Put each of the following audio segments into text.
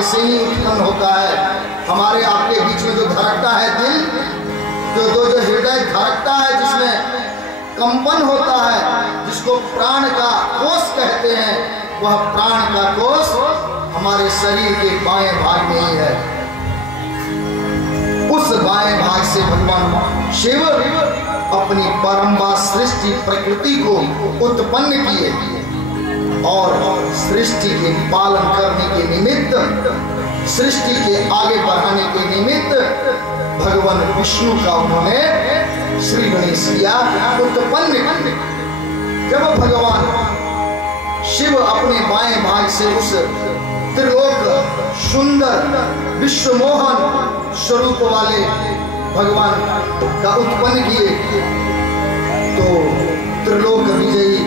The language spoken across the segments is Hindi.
भाग से ही उत्पन्न होता है। हमारे आपके बीच में जो धड़कता है दिल, जो हृदय धड़कता है, जिसमें कंपन होता है, जिसको प्राण का कोष कहते हैं, वह प्राण का कोष हमारे शरीर के बाएं भाग में ही है। उस बाएं भाग से भगवान शिव अपनी परम्बा सृष्टि प्रकृति को उत्पन्न किए और सृष्टि के पालन करने के निमित्त, सृष्टि के आगे बढ़ाने के निमित्त भगवान विष्णु का उन्होंने श्री गणेश किया उत्पन्न। जब भगवान शिव अपने बाएं भाग से उस त्रिलोक सुंदर विश्वमोहन स्वरूप वाले भगवान का उत्पन्न किए, तो त्रिलोक विजयी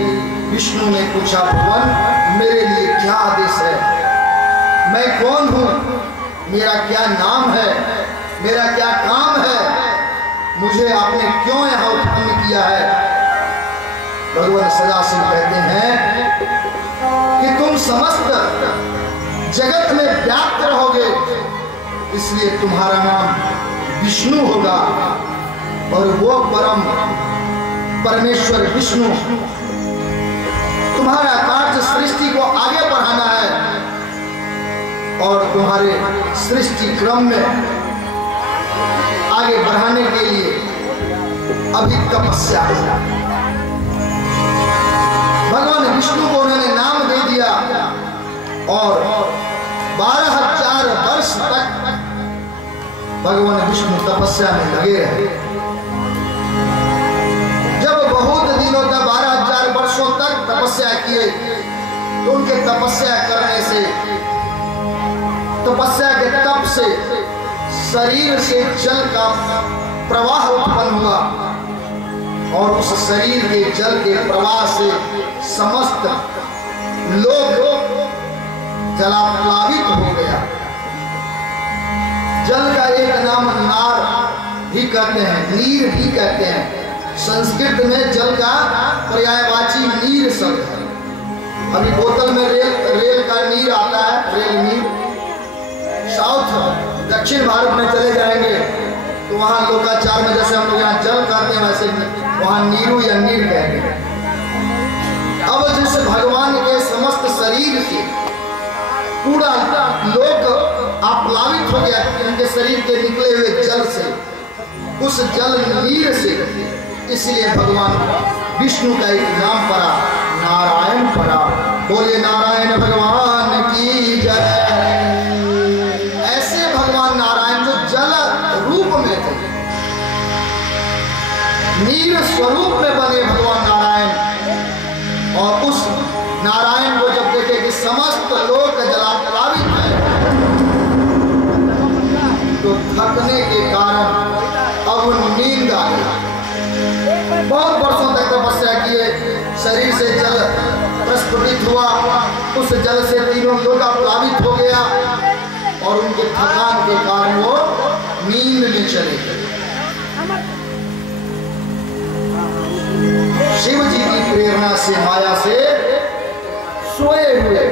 विष्णु ने पूछा, भगवान मेरे लिए क्या आदेश है? मैं कौन हूँ? मेरा क्या नाम है? मेरा क्या काम है? मुझे आपने क्यों यहाँ उत्पन्न किया है? भगवान सदाशिव कहते हैं कि तुम समस्त जगत में व्याप्त रहोगे, इसलिए तुम्हारा नाम विष्णु होगा। और वो परम परमेश्वर विष्णु, तुम्हारा कार्य सृष्टि को आगे बढ़ाना है और तुम्हारे सृष्टि क्रम में आगे बढ़ाने के लिए अभी तपस्या है। भगवान विष्णु को उन्होंने नाम दे दिया और 12,000 वर्ष तक भगवान विष्णु तपस्या में लगे रहे। जब बहुत दिनों तक 12,000 वर्षों तक तपस्या किए, तो उनके तपस्या करने से, तपस्या के तप से शरीर से जल का प्रवाह उत्पन्न हुआ और उस शरीर के जल के प्रवाह से समस्त लोग जलाप्लावित हो गया। जल का एक नाम नार भी कहते हैं, नीर भी कहते हैं। संस्कृत में जल का पर्यायवाची नीर शब्द है। अभी बोतल में रेल का नीर आता है, रेल नीर। साउथ दक्षिण भारत में चले जाएंगे तो वहाँ लोकाचार में जैसे हम लोग यहाँ जल कहते हैं, वैसे वहाँ नीरू या नीर कहेंगे। अब जिस भगवान के समस्त शरीर से पूरा लोक आप्लावित हो गया उनके शरीर के निकले हुए जल से, उस जल नीर से, इसलिए भगवान विष्णु का एक नाम पड़ा, नारायण पड़ा। बोले नारायण भगवान की जय। ऐसे भगवान नारायण जो जल रूप में थे, नीर स्वरूप में बने भगवान नारायण, और उस नारायण को जब देखे कि समस्त लोक जलाप्लावित है, तो थकने के कारण अब नींद आ गई। बहुत वर्षों तक तपस्या किए, शरीर से जल प्रस्फुटित हुआ, उस जल से तीनों लोग प्लावित हो गया और उनके थकान के कारण वो नींद में चले गए। शिव जी की प्रेरणा से, माया से सोए हुए,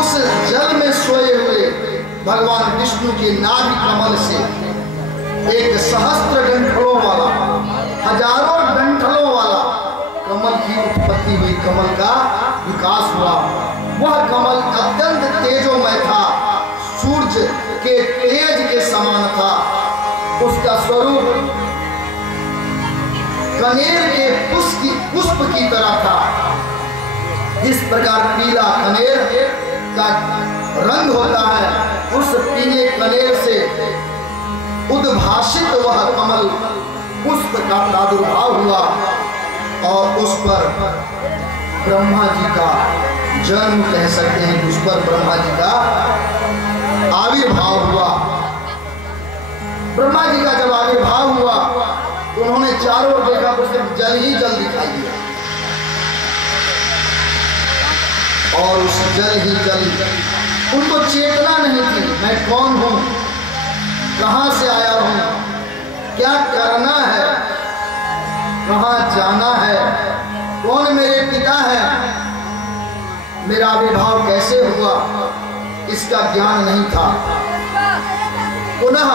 उस जल में सोए हुए भगवान विष्णु के नाभि कमल से एक सहस्त्र डंठलों वाला, हजारों डंठलों वाला कमल की उत्पत्ति हुई, कमल का विकास हुआ। वह कमल अत्यंत तेजोमय था, सूर्य के तेज के समान था। उसका स्वरूप कनेर के पुष्प की तरह था। जिस प्रकार पीला कनेर का रंग होता है, उस पीले कनेर से उद्भाषित वह कमल पुष्प का प्रादुर्भाव हुआ और उस पर ब्रह्मा जी का जन्म कह सकते हैं, उस पर ब्रह्मा जी का आविर्भाव हुआ। ब्रह्मा जी का जब आविर्भाव हुआ तो उन्होंने चारों ओर देखा तो सिर्फ जल ही जल दिखाई दिया और उस जल ही जल, उनको चेतना नहीं थी मैं कौन हूं, कहां से आया हूं, क्या करना है, कहां जाना है, कौन मेरे पिता है, मेरा आविर्भाव कैसे हुआ, इसका ज्ञान नहीं था। पुनः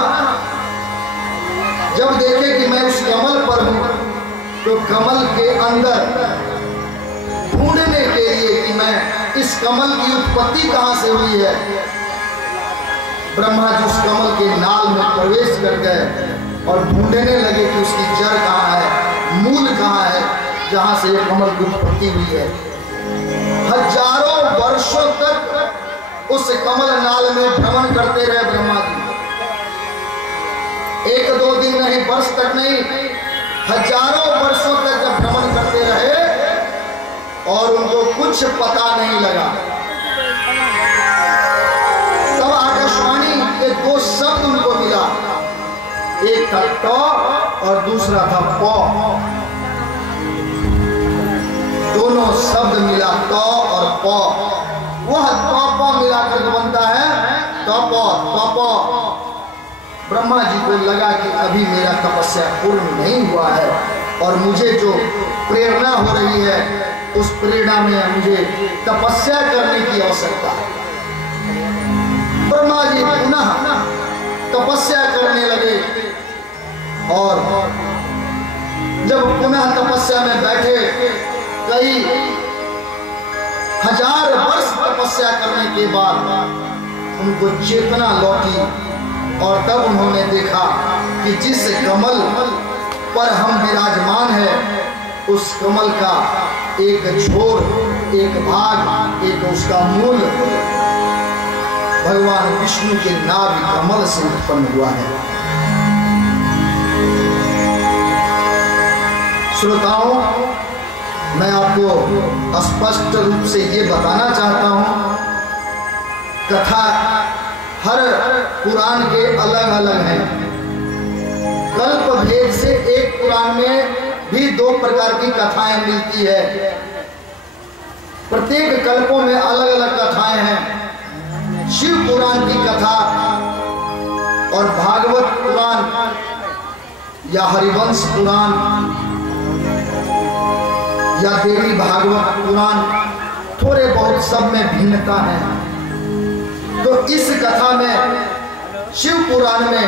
जब देखे कि मैं उस कमल पर हूं, तो कमल के अंदर ढूंढने के लिए कि मैं इस कमल की उत्पत्ति कहां से हुई है, ब्रह्मा जी उस कमल के नाल में प्रवेश कर गए और ढूंढने लगे कि उसकी जड़ कहाँ है, मूल कहाँ है, जहां से ये कमल की उत्पत्ति हुई है। हजारों वर्षों तक उस कमल नाल में भ्रमण करते रहे ब्रह्मा जी। एक दो दिन नहीं, वर्ष तक नहीं, हजारों वर्षों तक जब भ्रमण करते रहे और उनको कुछ पता नहीं लगा, तब आकाशवाणी के दो शब्द उनको मिला, एक था ट और दूसरा था प। दोनों शब्द मिला ट और प, वह तप मिलाकर बनता है तप। तप ब्रह्मा जी को लगा कि अभी मेरा तपस्या पूर्ण नहीं हुआ है और मुझे जो प्रेरणा हो रही है उस प्रेरणा में मुझे तपस्या करने की आवश्यकता है। ब्रह्मा जी पुनः तपस्या करने लगे और जब पुनः तपस्या में बैठे, कई हजार वर्ष तपस्या करने के बाद उनको चेतना लौटी और तब उन्होंने देखा कि जिस कमल पर हम विराजमान है उस कमल का एक छोर, एक भाग, एक उसका मूल भगवान विष्णु के नाभि कमल से उत्पन्न हुआ है। श्रोताओं, मैं आपको स्पष्ट रूप से ये बताना चाहता हूं, कथा हर पुराण के अलग अलग हैं। कल्प भेद से एक पुराण में भी दो प्रकार की कथाएं मिलती है। प्रत्येक कल्पों में अलग अलग कथाएं हैं। शिव पुराण की कथा और भागवत पुराण या हरिवंश पुराण या देवी भागवत पुराण, थोड़े बहुत सब में भिन्नता है। तो इस कथा में, शिव पुराण में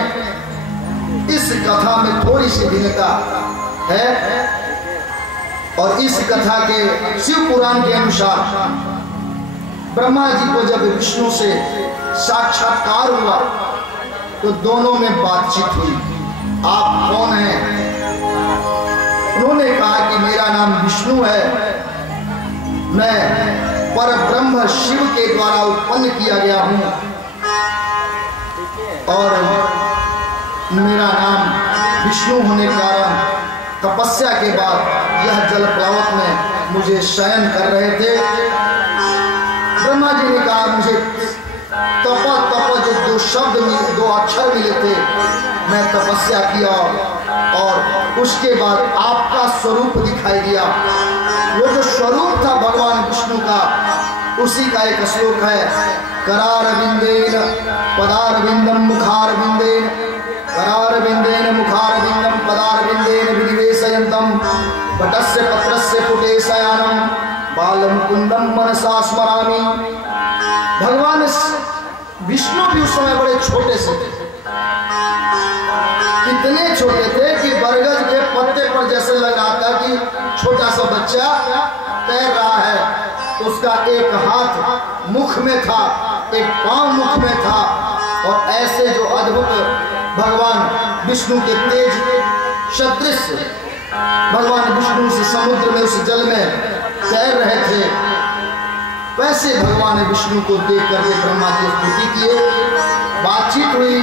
इस कथा में थोड़ी सी भिन्नता है और इस कथा के, शिव पुराण के अनुसार ब्रह्मा जी को जब विष्णु से साक्षात्कार हुआ तो दोनों में बातचीत हुई। आप कौन हैं? उन्होंने कहा कि मेरा नाम विष्णु है, मैं पर ब्रह्म शिव के द्वारा उत्पन्न किया गया हूं और मेरा नाम विष्णु होने के कारण तपस्या के बाद यह जल प्लावक में मुझे शयन कर रहे थे। ब्रह्मा जी ने कहा मुझे तप तप जो दो शब्द मिले, दो अक्षर मिले थे, मैं तपस्या किया और उसके बाद आपका स्वरूप दिखाई दिया। वो जो स्वरूप था भगवान विष्णु का, उसी का एक श्लोक है, करारविंदेन पदारविंदम मुखारविंदेन, करारविंदेन मुखारविंदम पदारविंदेन विनिवेशयन्तम पटस्य पत्रस्य पुटे शयानम बालम कुंदम मनसा स्मरामि। भगवान विष्णु भी उस समय बड़े छोटे से थे, इतने छोटे थे कि बरगद के पत्ते पर जैसे लग रहा था कि छोटा सा बच्चा तैर रहा है। उसका एक हाथ मुख में था, एक पांव मुख में था और ऐसे जो अद्भुत भगवान विष्णु के तेज सदृश भगवान विष्णु से समुद्र में, उस जल में तैर रहे थे, वैसे भगवान विष्णु को देख करके ब्रह्मा जी स्तुति किए। बातचीत हुई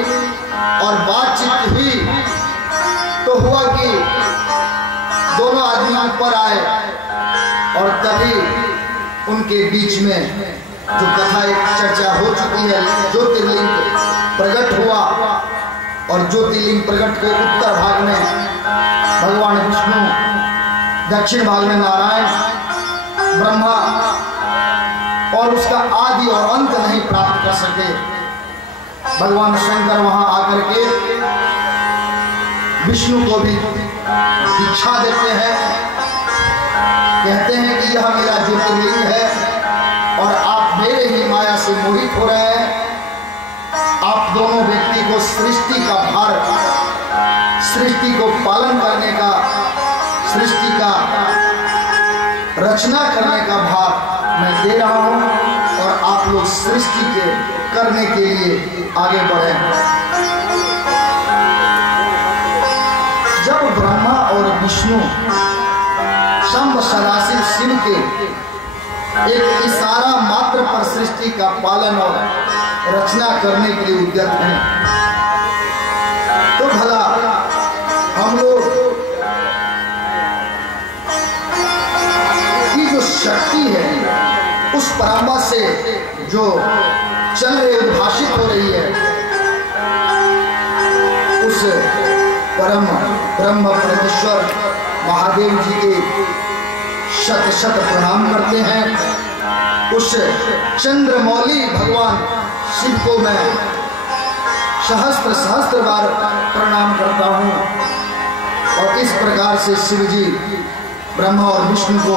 और बातचीत हुई तो हुआ कि दोनों आदमी ऊपर आए और तभी उनके बीच में जो कथा एक चर्चा हो चुकी है, ज्योतिर्लिंग प्रकट हुआ और ज्योतिर्लिंग प्रकट के उत्तर भाग में भगवान विष्णु, दक्षिण भाग में नारायण ब्रह्मा, और उसका आदि और अंत नहीं प्राप्त कर सके। भगवान शंकर वहां आकर के विष्णु को भी दीक्षा देते हैं, कहते हैं कि यह मेरा ज्योतिर्लिंग है और आप मेरे ही माया से मोहित हो रहे हैं पालन करने का, सृष्टि का रचना करने का भाग मैं दे रहा हूं और आप लोग सृष्टि के करने के लिए आगे बढ़ें। जब ब्रह्मा और विष्णु शंभ सदाशिव शिव के एक इशारा मात्र पर सृष्टि का पालन और रचना करने के लिए उद्यत हैं, तो भला हम लोग की जो शक्ति है उस परंपरा से जो चल रही उद्भाषित हो रही है, उस परम ब्रह्म परमेश्वर महादेव जी के शत शत प्रणाम करते हैं। उस चंद्रमौली भगवान शिव को मैं सहस्त्र सहस्त्र बार प्रणाम करता हूँ और इस प्रकार से शिव जी ब्रह्मा और विष्णु को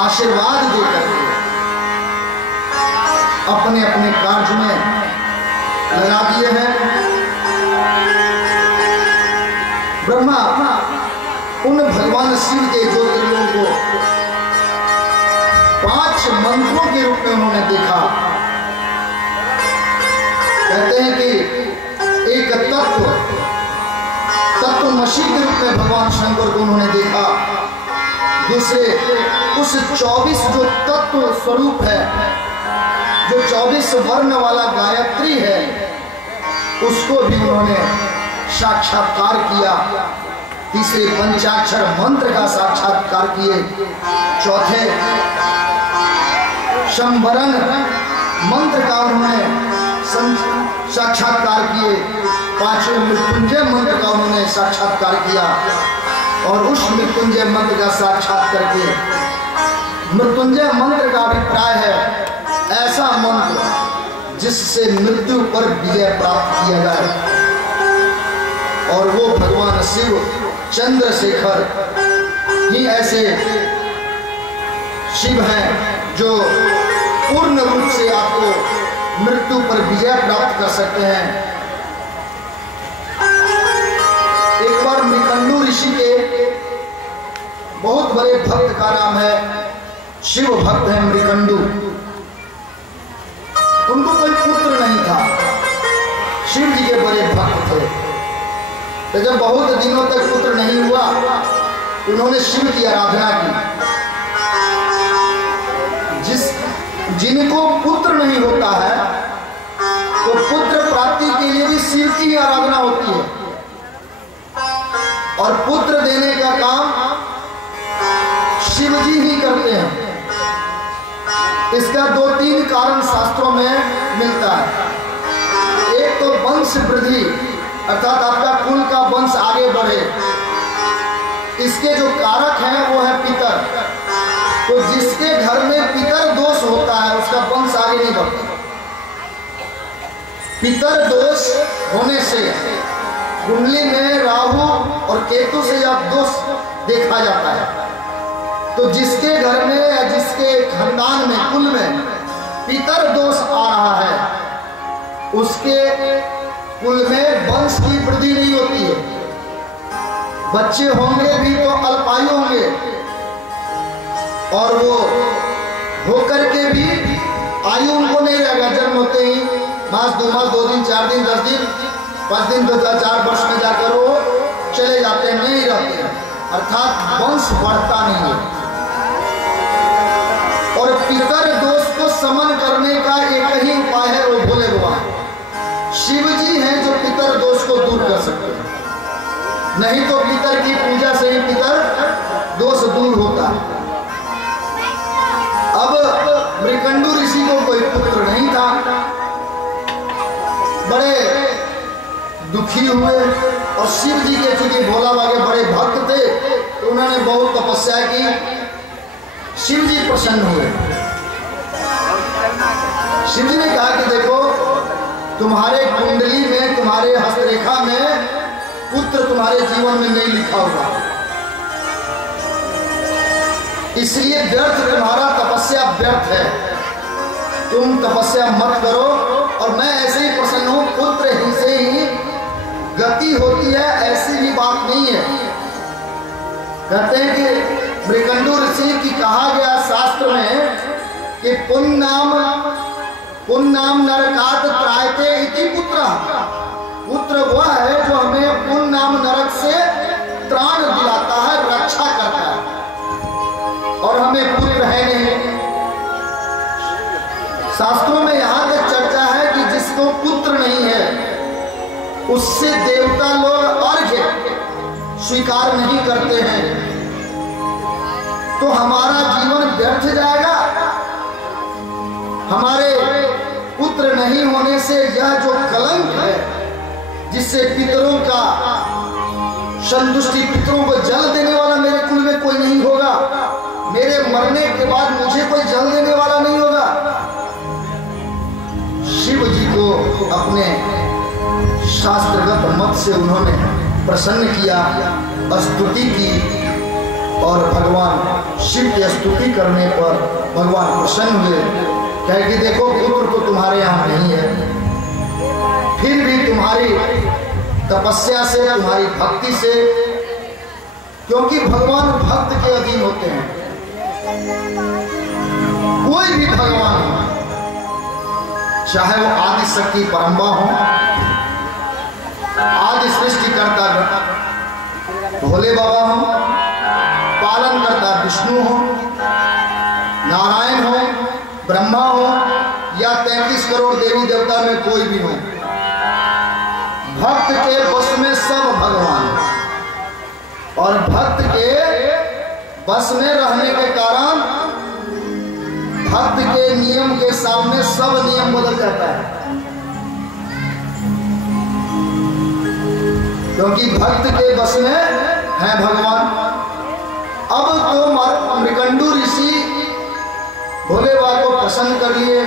आशीर्वाद देकर अपने अपने कार्य में लगा दिए हैं। ब्रह्मा उन भगवान शिव के ज्योतिर्लिंगों को 5 मंत्रों के रूप में उन्होंने देखा। कहते हैं कि एक तत्वमसी के रूप में भगवान शंकर को उन्होंने देखा। दूसरे उस 24 जो तत्व स्वरूप है, जो 24 वर्ण वाला गायत्री है, उसको भी उन्होंने साक्षात्कार किया। तीसरे पंचाक्षर मंत्र का साक्षात्कार किए। चौथे संवरण मंत्र का उन्होंने साक्षात्कार किए। पांचवें मृत्युंजय मंत्र का उन्होंने साक्षात्कार किया और उस मृत्युंजय मंत्र का साक्षात करके मृत्युंजय मंत्र का अभिप्राय है ऐसा मंत्र जिससे मृत्यु पर विजय प्राप्त किया जाए। और वो भगवान शिव चंद्रशेखर ही ऐसे शिव हैं जो पूर्ण रूप से आपको मृत्यु पर विजय प्राप्त कर सकते हैं। एक बार मृकंडू ऋषि के बहुत बड़े भक्त का नाम है, शिव भक्त है मृकंडू। उनको कोई पुत्र नहीं था, शिव जी के बड़े भक्त थे। तो जब बहुत दिनों तक पुत्र नहीं हुआ, उन्होंने शिव की आराधना की। जिनको पुत्र नहीं होता है तो पुत्र प्राप्ति के लिए भी शिव की ही आराधना होती है और पुत्र देने का काम शिव जी ही करते हैं। इसका 2-3 कारण शास्त्रों में मिलता है। एक तो वंश वृद्धि, अर्थात आपका कुल का वंश आगे बढ़े, इसके जो कारक हैं वो है पितर। तो जिसके घर में पितर दोष होता है उसका वंश आगे नहीं बढ़ता। पितर दोष होने से कुंडली में राहु और केतु से यह दोष देखा जाता है। तो जिसके घर में या जिसके खानदान में कुल में पितर दोष आ रहा है, उसके कुल में वंश की वृद्धि नहीं होती है। बच्चे होंगे भी तो अल्पायु होंगे और वो होकर के भी आयु उनको नहीं रहेगा। जन्म होते ही मास 2 मास 2 दिन 4 दिन 10 दिन 5 दिन 4 वर्ष में जाकर वो चले जाते हैं, नहीं रहते हैं, अर्थात वंश बढ़ता नहीं है। और पितर दोष को समन करने का एक ही उपाय है, वो भोले बाबा शिव जी हैं जो पितर दोष को दूर कर सकते हैं। नहीं तो पितर की पूजा से ही पितर दोष दूर होता है। अब मृकंडू ऋषि को कोई पुत्र नहीं था, बड़े दुखी हुए और शिव जी के चूंकि भोला बाबा बड़े भक्त थे तो उन्होंने बहुत तपस्या की। शिव जी प्रसन्न हुए। शिव जी ने कहा कि देखो, तुम्हारे कुंडली में, तुम्हारे हस्तरेखा में पुत्र तुम्हारे जीवन में नहीं लिखा हुआ, इसलिए व्यर्थ तुम्हारा तपस्या व्यर्थ है। तुम तपस्या मत करो और मैं ऐसे ही प्रसन्न हूं। पुत्र ही से ही गति होती है, ऐसी भी बात नहीं है। कहते हैं कि मृकंडू ऋषि की कहा गया शास्त्र में कि पुण्नाम नरकात त्रायते इति पुत्र। पुत्र वह है जो हमें पुण्नाम नरक से त्राण दिलाता है, रक्षा करता है, और हमें पुत्र है नहीं। शास्त्रों में यहां तक चर्चा है कि जिसको पुत्र नहीं है उससे देवता लोग अर्घ्य स्वीकार नहीं करते हैं, तो हमारा जीवन व्यर्थ जाएगा। हमारे पुत्र नहीं होने से यह जो कलंक है जिससे पितरों का संतुष्टि, पितरों को जल देने वाला मेरे कुल में कोई नहीं होगा, मेरे मरने के बाद मुझे कोई जल देने वाला नहीं होगा। शिव जी को अपने शास्त्रगत मत से उन्होंने प्रसन्न किया, स्तुति की, और भगवान शिव की स्तुति करने पर भगवान प्रसन्न हुए। कहे कि देखो पुत्र तो तुम्हारे यहाँ नहीं है, फिर भी तुम्हारी तपस्या से, तुम्हारी भक्ति से, क्योंकि भगवान भक्त के अधीन होते हैं। कोई भी भगवान हो, चाहे वो आदि शक्ति परम्बा हो, आदि सृष्टिकर्ता भोले बाबा हो, पालन करता विष्णु हो, नारायण हो, ब्रह्मा हो, या 33 करोड़ देवी देवता में कोई भी हो, भक्त के बस में सब भगवान, और भक्त के बस में रहने के कारण भक्त के नियम के सामने सब नियम बदल जाता है, क्योंकि भक्त के बस में है भगवान। अब तो मृकंडू ऋषि भोले बाबा को प्रसन्न कर लिए,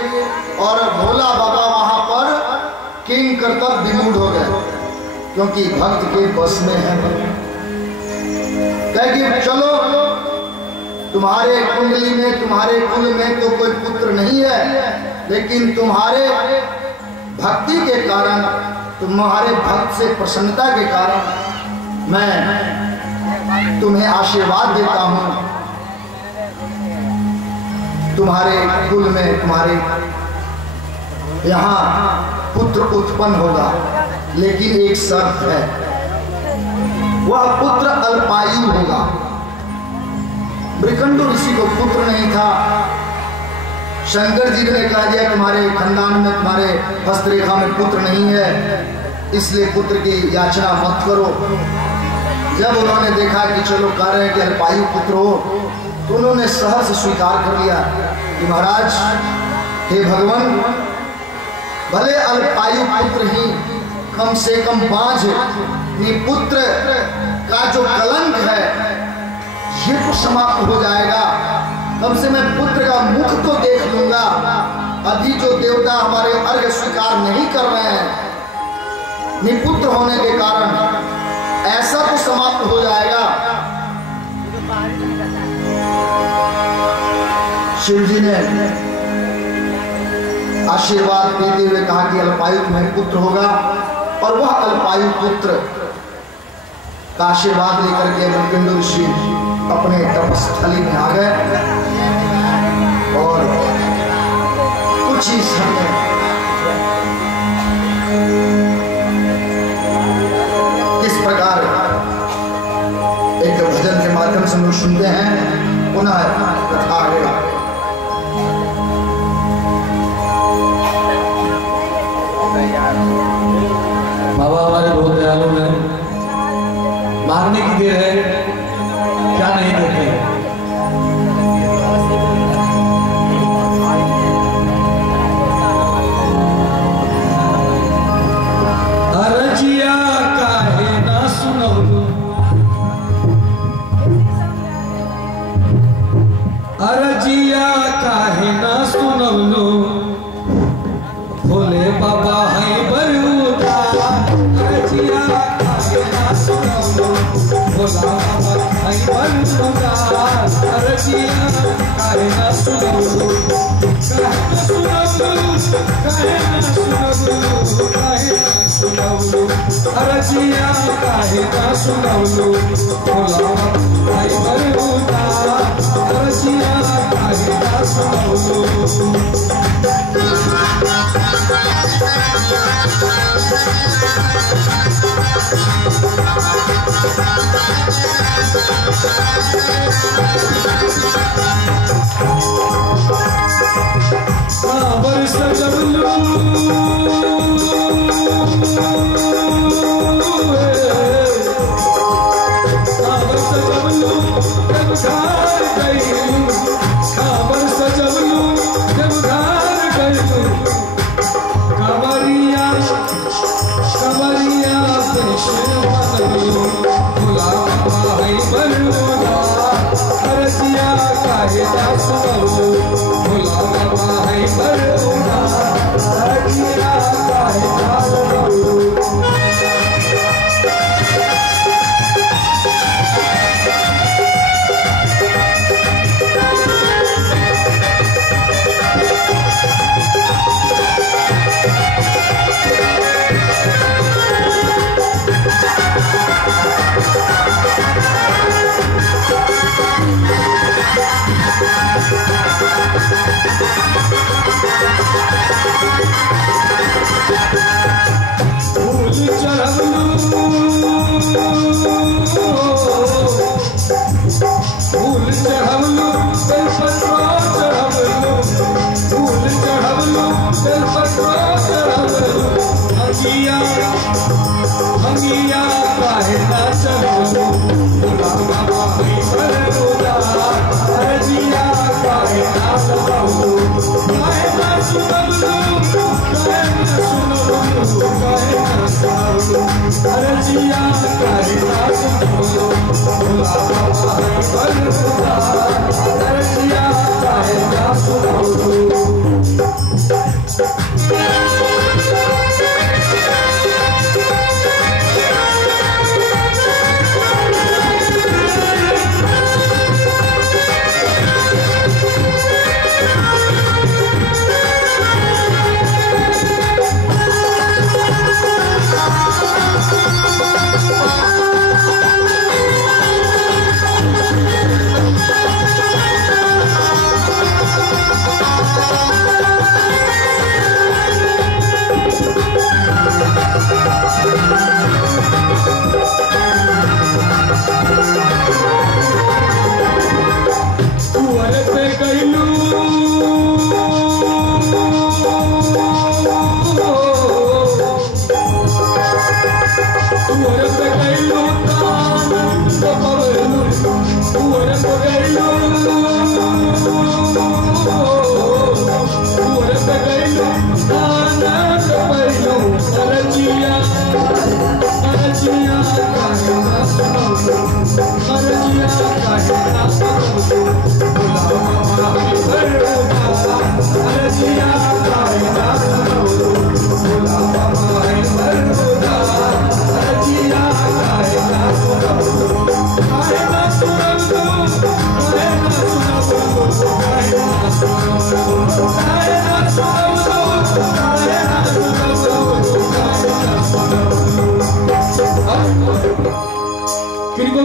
और भोला बाबा वहां पर किंग कर्तव्य विमूढ़ हो गए, क्योंकि भक्त के बस में है। कहे कि चलो तुम्हारे कुंडली में, तुम्हारे कुल में तो कोई पुत्र नहीं है, लेकिन तुम्हारे भक्ति के कारण, तुम्हारे भक्त से प्रसन्नता के कारण मैं तुम्हें आशीर्वाद देता हूं। तुम्हारे कुल में, तुम्हारे यहाँ पुत्र उत्पन्न होगा, लेकिन एक शर्त है, वह पुत्र अल्पायु होगा। मृकंडू ऋषि को पुत्र नहीं था। शंकर जी ने कह दिया तुम्हारे खानदान में, तुम्हारे हस्तरेखा में पुत्र नहीं है, इसलिए पुत्र की याचना मत करो। जब उन्होंने देखा कि चलो कह रहे हैं कि अल्पायु पुत्र हो, तो उन्होंने सहर्ष स्वीकार कर लिया कि महाराज, हे भगवान, भले अल्पायु पुत्र ही, कम से कम 5 पुत्र का जो कलंक है ये तो समाप्त हो जाएगा। कम से मैं पुत्र का मुख तो देख लूंगा। अभी जो देवता हमारे अर्घ्य स्वीकार नहीं कर रहे हैं निपुत्र होने के कारण, ऐसा तो समाप्त हो जाएगा। शिव जी ने आशीर्वाद देते हुए कहा कि अल्पायु तुम्हें पुत्र होगा, और वह अल्पायु पुत्र का आशीर्वाद लेकर के मृकंडू ऋषि अपने तपस्थली में आ गए, और कुछ ही समय किस प्रकार एक भजन के माध्यम से हम लोग सुनते हैं। पुनः कथा आगे। बाबा हमारे बहुत दयालु हैं, मारने की देर है, क्या नहीं देते। अरजिया काहे ना सुनवलो भोलावा भाई बरहुदा अरजिया काहे ना सुनवलो कांवर सजवलो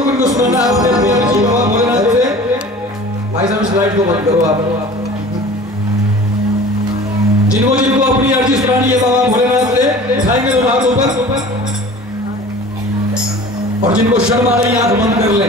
किनको सुनाना आपने अपनी अर्जी बाबा भोलेनाथ से। भाई साहब स्लाइड को बंद करो आप। जिनको अपनी अर्जी सुनानी है बाबा भोलेनाथ से उठाएंगे दोनों हाथ ऊपर, और जिनको शर्म आ रही है आंख बंद कर ले।